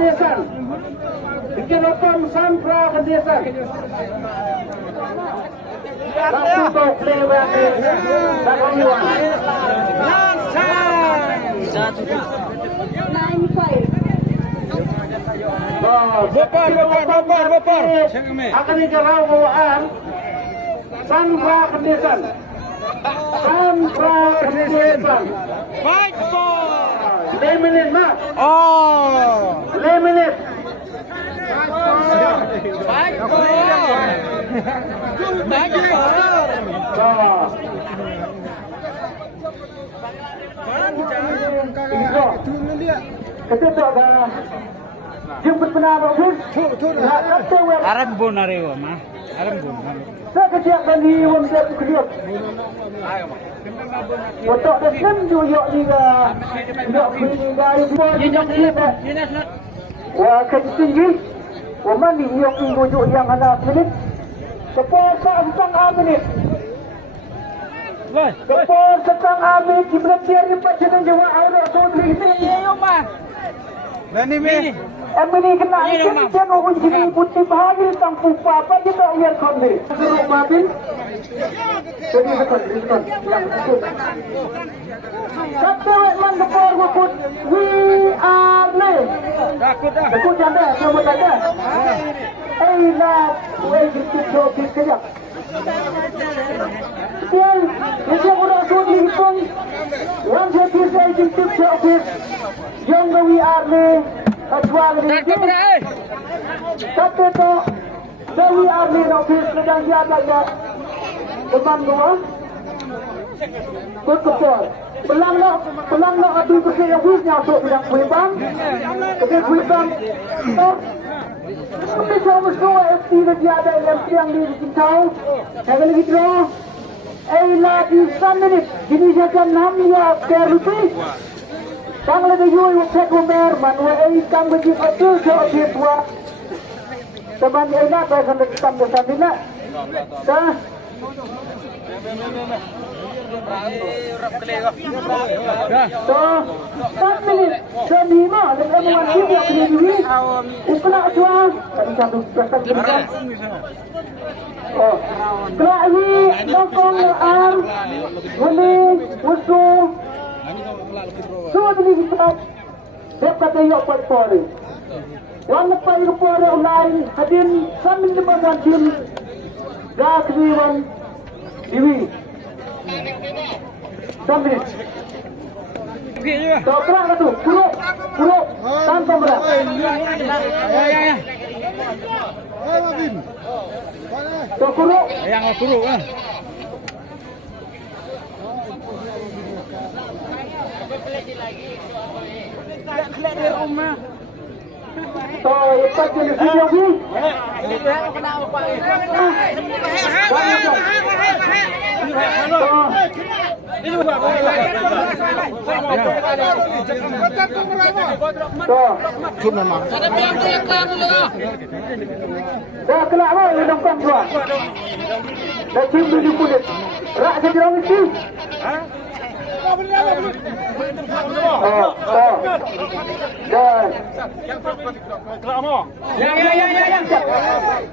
Kendesan. Bikin open Sampra Kendesan. Satu tok lewat Sakaliwan. Bopor. Akan dijarau bawaan Sampra Kendesan. Sampra Kendesan. Baik ball. 5 minit mak. Oh. 5 minit. Baik ball. Baik ball. Ketika dah jemput penabur pun. Aram bun arewa mah. Aram bun. Saya kejap bagi orang dia kejap. Otak dah sendu yok ni ga. Yok ni ga ini. Wah ketinggi. Wah ni yok ni bujuk yang anak minit. Kepuasa setengah minit. Kepuasa setengah minit. Diberhentian ni pak jenang jawab awak sodri ni. Yo mah. Berani mi. Emily kena ikan orang sini putih bahagia tentang pupa apa kita lihat kami. Suruh Mabin. Jadi dekat yang itu. Satu man depan wakut we are live. Takut dah. Takut janda, kamu janda. Lah, we kita jauh kerja. Yang dia orang sudah hitung. One jadi saya kita jauh. Yang we are live. Tapi tu Dewi Arli Nofis sedang siapa teman dua berkepor pelang nak adu bersih ofis nyasuk bidang kuibang bersih kuibang tapi sama semua FT dia ada LMC yang dikintau saya lagi draw lagi 1 minit kini jaga 6 ya per lebih Kang le yui cek umer manwa kang bagi betul so dia teman enak bahasa hitam besar bila dah so 4 minit semima dengan wajib yang berdiri ukna jua tadi satu persen kita oh kelak ini nongkong ar wali musuh semua ini kita dapat ayok buat pori. Wan lepas itu pori online hadin sambil dimakan tim dah kiriman diwi. Sambil. Kau kerana tu puruk tanpa berat. Ya. Kau puruk. Yang puruk ah. Kelak di rumah. So, lepas jenis video ni. Dah kelak apa yang nongkong jual? Dah cium 7 kulit. Rak jadi orang itu.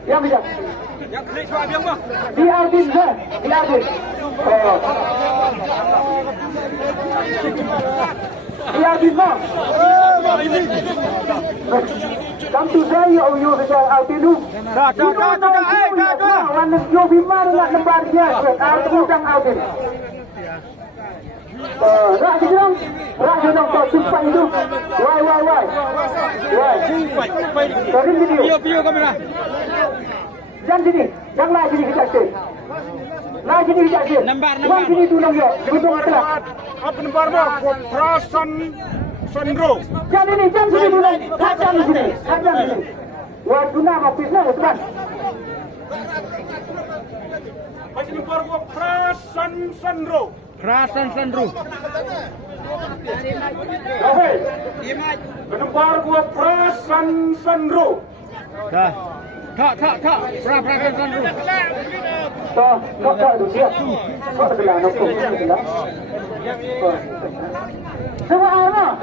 Yang bijak. Yang klik suara biang mah. Diardin. Diardin, mah. Come to say you saja Autidu. Dah. Warna yo bimar nak lembar dia. Artu dan Autin. Rak sedang kau simpan itu. Why. Tarik video kamera. Jangan sini kita cek. Lah sini kita cek. Nambar. Sini tu nombor. Betul betul. Apa nomor mo? Prasan Sandro. Jangan sini dulu. Jangan sini. Wah, tuna habis lah, tuan. Apa nomor mo? Prasan Sandro. Okey. Nomor mo Prasan Sandro. Dah. Tak. Prasan Sandro. Tak itu siap. Kau telah nokong. Semua apa?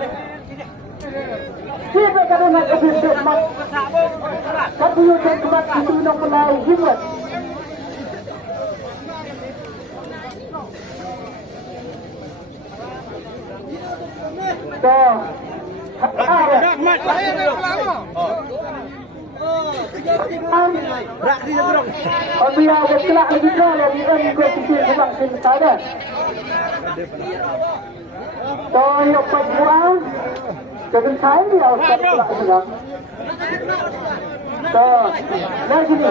Siapa kata nak kebiasaan mat? Tapi yang kemat itu nak pelai himat. Dah. Biar dia kelak lebih kala dia ikut fikir sebab sini Toyo pagbuang Kagin saya dia usah kelak sedang. Lagi ni.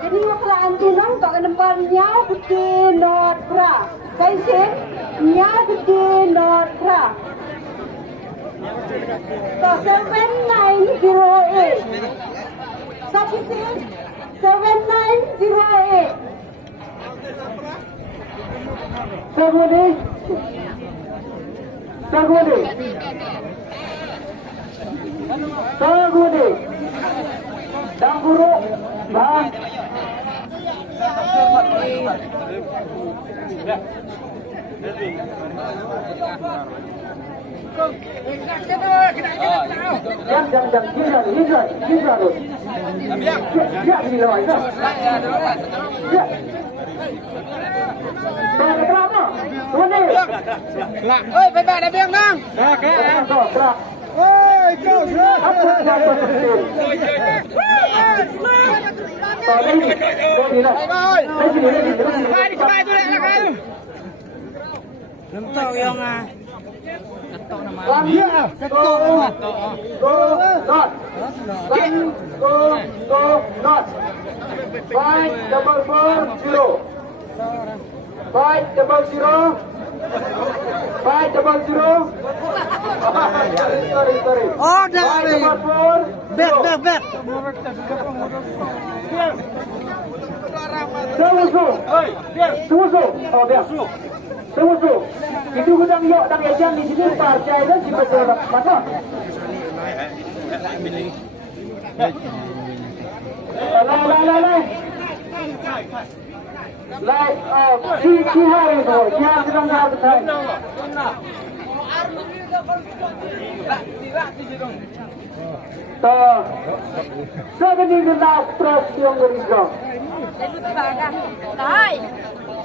Jadi kelaan tinang tak kenapa nyau gede notra. Kaisi nyau gede notra. So 7908. Sabi si 7908. Sagudi. Dan buruk. Bah. Jangan hijrah dulu. Ya, di luar itu. Ya. Kenapa? Tuan Oi, bye-bye dah biang nang. Kelak. Oi, jauh. Bye tu lah kan. Lentok yang ah. Ketok nama. Ketok nama. Go, not. 500. 500. 500. Sorry. Oh, dah. 500. Back. Tunggu. Oh, biar. Tunggu. Itu gudang yok dan ejan di sini parcai dan si pejabat mana? Lai, si hari tu, yang sedang nak bersaing. Sekarang ini nak terus yang berizam.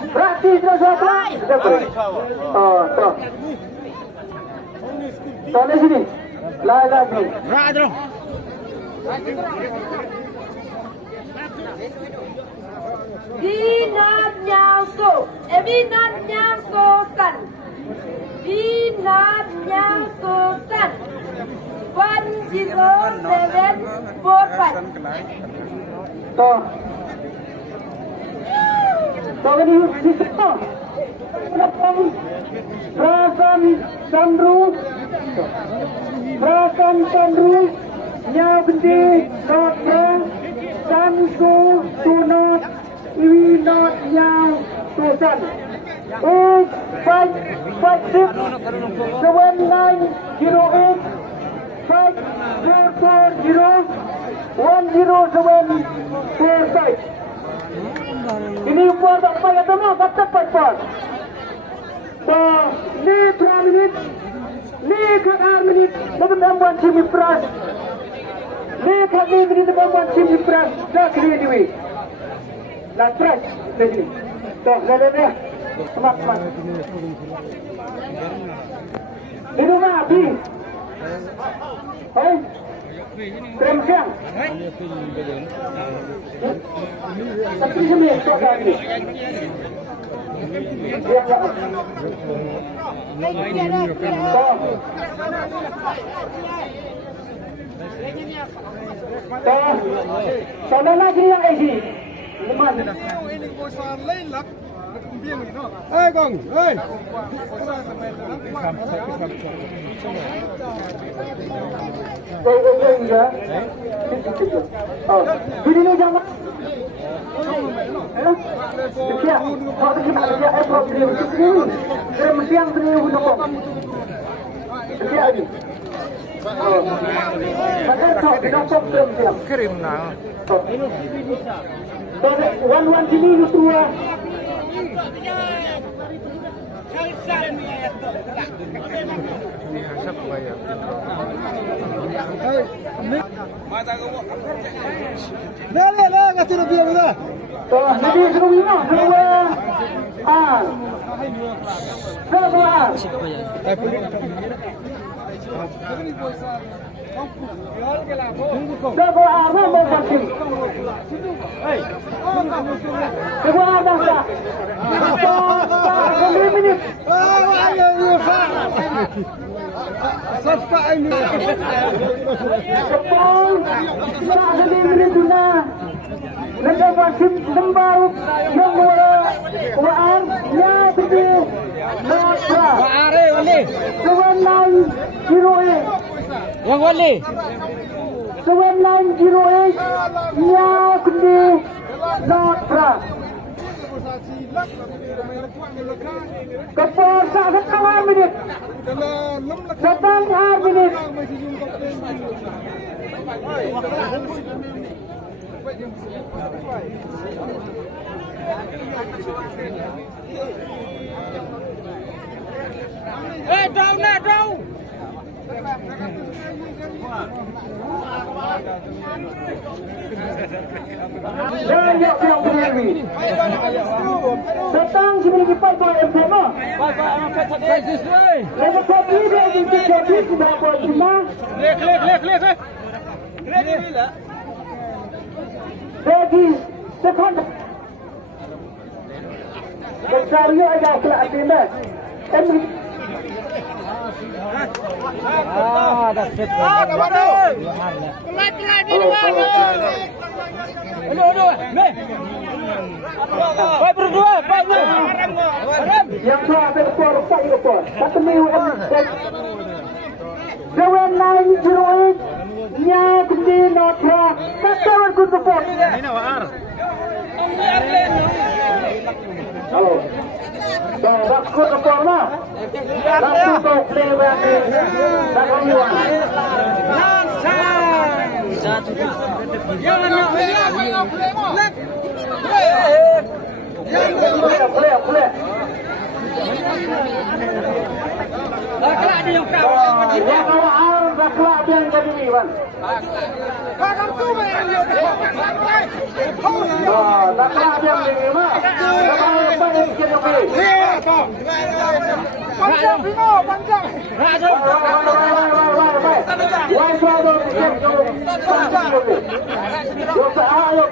Berarti terus apa? Terus. Tolong sini. Lagi. Radro. Binan nyangso san. 10745. Tolong ini siapa? Prasan Sandru, Nyau Gede, Notra, Sanso, Tunot, Iwi Not, Nyau, Tusan. 856-7908 5440-1075. Ini upah tak payah temu, tak tepat. Ni 3 minit, ni 4 minit, lebih membuat sini pras. Ni 4 minit membuat sini pras, dah kena diwi. Lah pras, dah sini. Dah. Semat. Di rumah api. Hei, krem siang. Satu semua sok lagi. Sana lagi yang isi. Leman. Ê con, ơi. Jadi ni jangan. Sekian. Kalau kita ada problem sendiri, kerem siang sendiri untuk. Sekian lagi. Pasal tidak problem dia. Kirim na. Wan sini lu tua. Jadi sebelumnya Yang wali. 7908 Nyakundi Natra Kepor sahabat 2 minit Datang 2 minit Down na, down. Dan yang berdiri Datang sini di Partai MPM Lalu kopi dia di kopi sudah buat cuma Klik. Lagi sekon Berkarya aja kelak tindak Dah set. Kelat di luar. Aduh. Nih. Baik berdua, baik ni. yang telah berkor, satu minggu Dewan 908 Nyakundi Natra Katawan kun support. Halo. So, bakut support na. Bakut to play back. Bakuyuan. Boleh. Kelak dia yang kau. Yang awal bakla yang jadi ni, Wan. Bakla yang jadi mah. Apa yang kita pilih? Panjang. Why so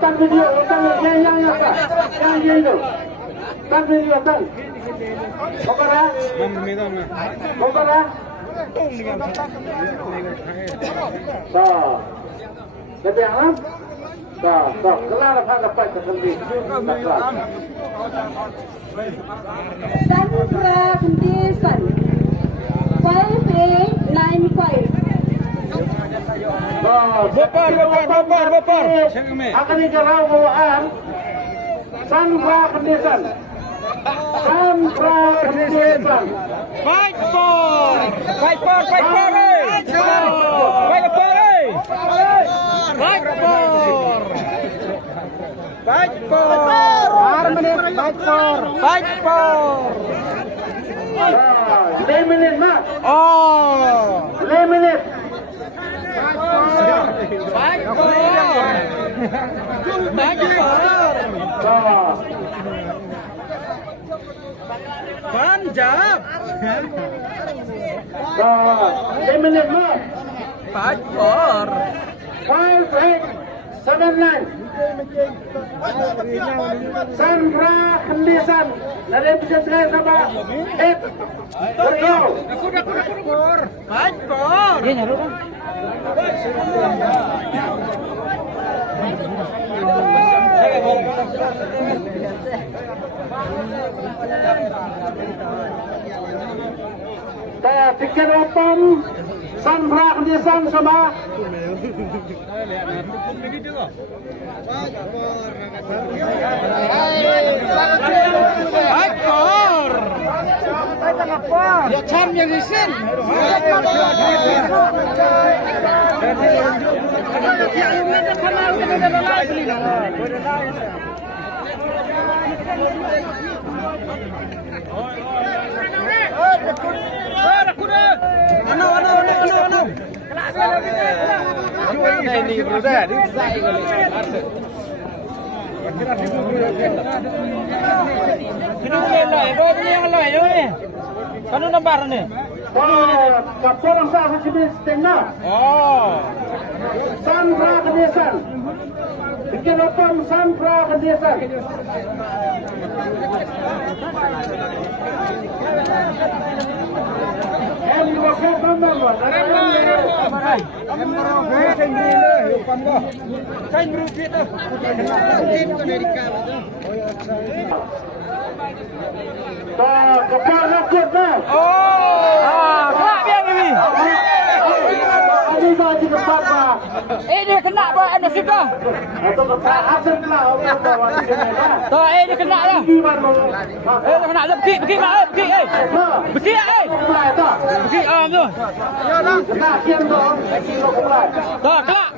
kan video, kan video kan. Okara. Jadi apa? Kelana pak dapat sendiri. Sandra Henderson 5895. Bopar. Akan dijarau bawaan Sandra Henderson. Fight for. Lemonade mah. Lemonade. Panjab. Lemonade mah. 5879. Sandra Henderson dari episode saya sama Bergau. Dia nyaru kan? Saya pikir open Sandra Henderson sama Ya cam yang isin. Ini brother, di sai kali. Kanu nambar ni? Kapolong sa ako si Stena. Oh. San Pra Kadesan. Ikinopam San Pra Kadesan. Kapal rakyat na. Kelak dia ni. Ini baju kepala. Dia kena apa anda suka? Atau kepala asal lah. Tak, dia kena lah. Dia kena lah. Pergi lah. Pergi lah. Pergi tu. Kena kian dong. Tak, kelak.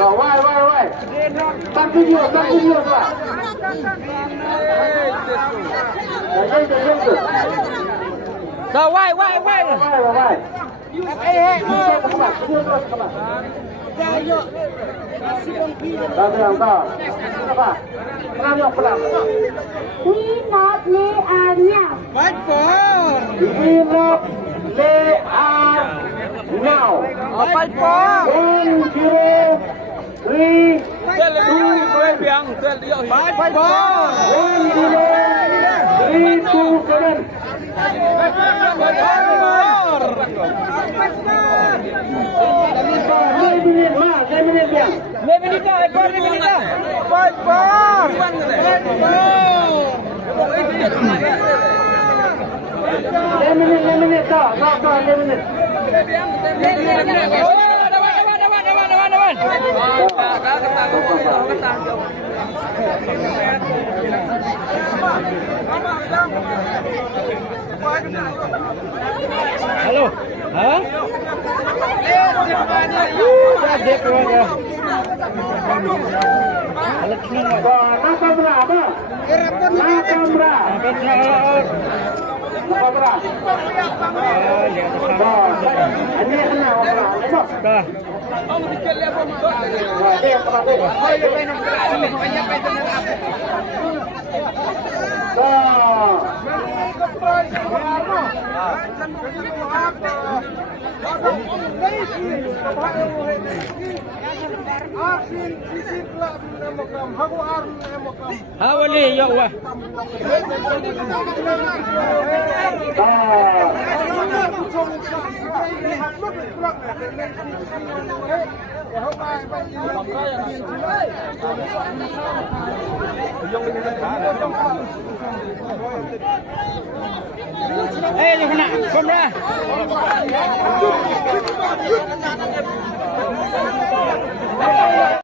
Why? Tak video tu lah. Tak, why. We not lay anya. Fight for. We not lay are now. Fight for. 1, 0, 3, 2, 7. Fight for. 1, 0, 3, 2, 7. Fight for. 5 minit dah. 5 minit. Halo. Ha? Dek keluarga. Napa berapa? Napa berapa? Napa berapa? Ini kenal berapa? Dah. Hawali ya wah. Dia kena. Kom dah.